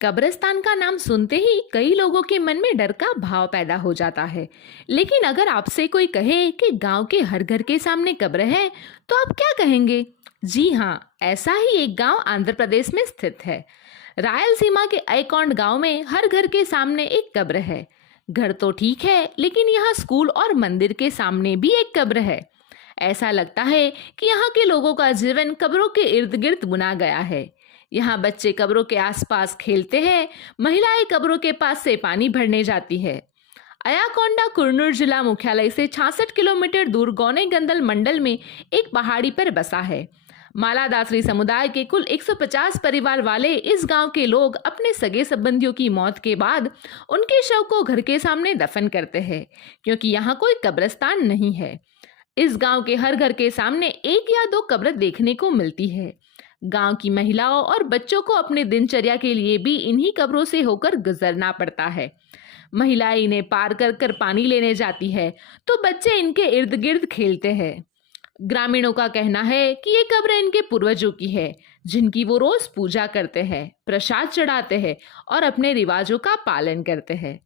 कब्रिस्तान का नाम सुनते ही कई लोगों के मन में डर का भाव पैदा हो जाता है। लेकिन अगर आपसे कोई कहे कि गांव के हर घर के सामने कब्र है, तो आप क्या कहेंगे? जी हाँ, ऐसा ही एक गांव आंध्र प्रदेश में स्थित है। रायलसीमा के आइकॉन्ड गांव में हर घर के सामने एक कब्र है। घर तो ठीक है, लेकिन यहाँ स्कूल और मंदिर के सामने भी एक कब्र है। ऐसा लगता है कि यहाँ के लोगों का जीवन कब्रों के इर्द गिर्द बुना गया है। यहाँ बच्चे कब्रों के आसपास खेलते हैं, महिलाएं कब्रों के पास से पानी भरने जाती है। अयाकोंडा कुर्नूल जिला मुख्यालय से 66 किलोमीटर दूर गौनेगंदल मंडल में एक पहाड़ी पर बसा है। मालादासरी समुदाय के कुल 150 परिवार वाले इस गांव के लोग अपने सगे संबंधियों की मौत के बाद उनके शव को घर के सामने दफन करते हैं, क्योंकि यहाँ कोई कब्रिस्तान नहीं है। इस गांव के हर घर के सामने एक या दो कब्र देखने को मिलती है। गांव की महिलाओं और बच्चों को अपने दिनचर्या के लिए भी इन्हीं कब्रों से होकर गुजरना पड़ता है। महिलाएं इन्हें पार कर कर पानी लेने जाती है, तो बच्चे इनके इर्द गिर्द खेलते हैं। ग्रामीणों का कहना है कि ये कब्र इनके पूर्वजों की है, जिनकी वो रोज पूजा करते हैं, प्रसाद चढ़ाते हैं और अपने रिवाजों का पालन करते हैं।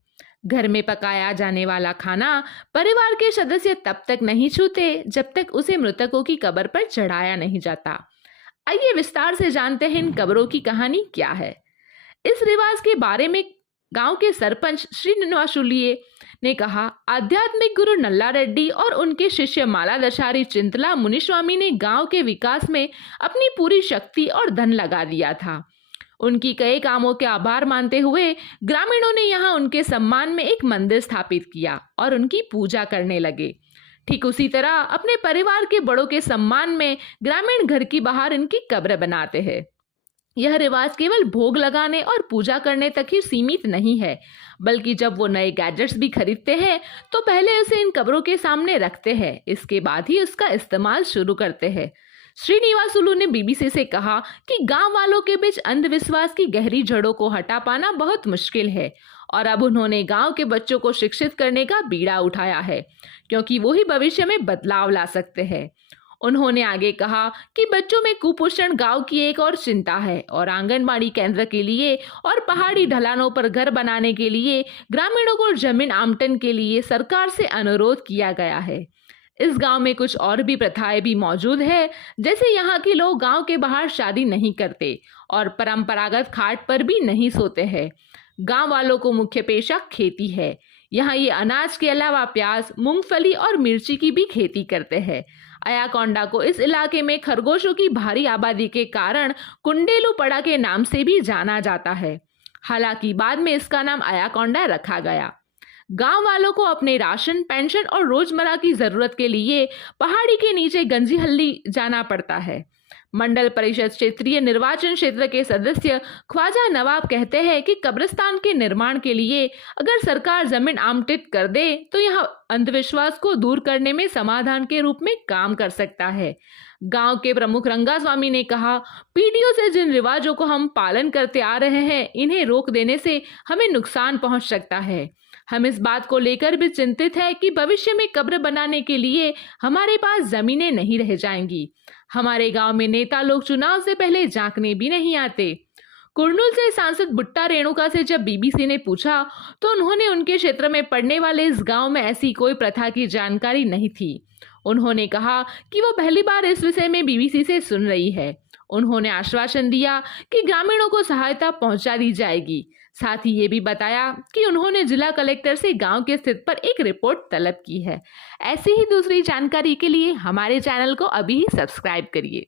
घर में पकाया जाने वाला खाना परिवार के सदस्य तब तक नहीं छूते जब तक उसे मृतकों की कब्र पर चढ़ाया नहीं जाता। आइए विस्तार से जानते हैं इन कब्रों की कहानी क्या है। इस रिवाज के बारे में गांव के सरपंच श्रीनिवासुलिये ने कहा, आध्यात्मिक गुरु नल्ला रेड्डी और उनके शिष्य मालादशारी चिंतला मुनिस्वामी ने गांव के विकास में अपनी पूरी शक्ति और धन लगा दिया था। उनकी कई कामों के आभार मानते हुए ग्रामीणों ने यहाँ उनके सम्मान में एक मंदिर स्थापित किया और उनकी पूजा करने लगे। ठीक उसी तरह अपने परिवार के बड़ों के सम्मान में ग्रामीण घर की बाहर इनकी कब्र बनाते हैं। यह रिवाज केवल भोग लगाने और पूजा करने तक ही सीमित नहीं है, बल्कि जब वो नए गैजेट्स भी खरीदते हैं तो पहले उसे इन कब्रों के सामने रखते हैं, इसके बाद ही उसका इस्तेमाल शुरू करते हैं। श्रीनिवासुलु ने बीबीसी से कहा कि गांव वालों के बीच अंधविश्वास की गहरी जड़ों को हटा पाना बहुत मुश्किल है और अब उन्होंने गांव के बच्चों को शिक्षित करने का बीड़ा उठाया है, क्योंकि वो ही भविष्य में बदलाव ला सकते हैं। उन्होंने आगे कहा कि बच्चों में कुपोषण गांव की एक और चिंता है और आंगनबाड़ी केंद्र के लिए और पहाड़ी ढलानों पर घर बनाने के लिए ग्रामीणों को जमीन आवंटन के लिए सरकार से अनुरोध किया गया है। इस गांव में कुछ और भी प्रथाएं भी मौजूद है, जैसे यहाँ के लोग गांव के बाहर शादी नहीं करते और परंपरागत खाट पर भी नहीं सोते हैं। गांव वालों को मुख्य पेशा खेती है। यहाँ ये अनाज के अलावा प्याज, मूंगफली और मिर्ची की भी खेती करते हैं। अयाकोंडा को इस इलाके में खरगोशों की भारी आबादी के कारण कुंडेलुपड़ा के नाम से भी जाना जाता है। हालांकि बाद में इसका नाम अयाकोंडा रखा गया। गांव वालों को अपने राशन, पेंशन और रोजमर्रा की जरूरत के लिए पहाड़ी के नीचे गंजीहल्ली जाना पड़ता है। मंडल परिषद क्षेत्रीय निर्वाचन क्षेत्र के सदस्य ख्वाजा नवाब कहते हैं कि कब्रिस्तान के निर्माण के लिए अगर सरकार जमीन आवंटित कर दे तो यह अंधविश्वास को दूर करने में समाधान के रूप में काम कर सकता है। गांव के प्रमुख रंगास्वामी ने कहा, पीढ़ियों से जिन रिवाजों को हम पालन करते आ रहे हैं, इन्हें रोक देने से हमें नुकसान पहुंच सकता है। हम इस बात को लेकर भी चिंतित है कि भविष्य में कब्र बनाने के लिए हमारे पास जमीनें नहीं रह जाएंगी। हमारे गांव में नेता लोग चुनाव से पहले झांकने भी नहीं आते। कुर्नूल से सांसद बुट्टा रेणुका से जब बीबीसी ने पूछा तो उन्होंने उनके क्षेत्र में पड़ने वाले इस गांव में ऐसी कोई प्रथा की जानकारी नहीं थी। उन्होंने कहा कि वो पहली बार इस विषय में बीबीसी से सुन रही है। उन्होंने आश्वासन दिया कि ग्रामीणों को सहायता पहुंचा दी जाएगी। साथ ही ये भी बताया कि उन्होंने जिला कलेक्टर से गांव के स्थिति पर एक रिपोर्ट तलब की है। ऐसी ही दूसरी जानकारी के लिए हमारे चैनल को अभी ही सब्सक्राइब करिए।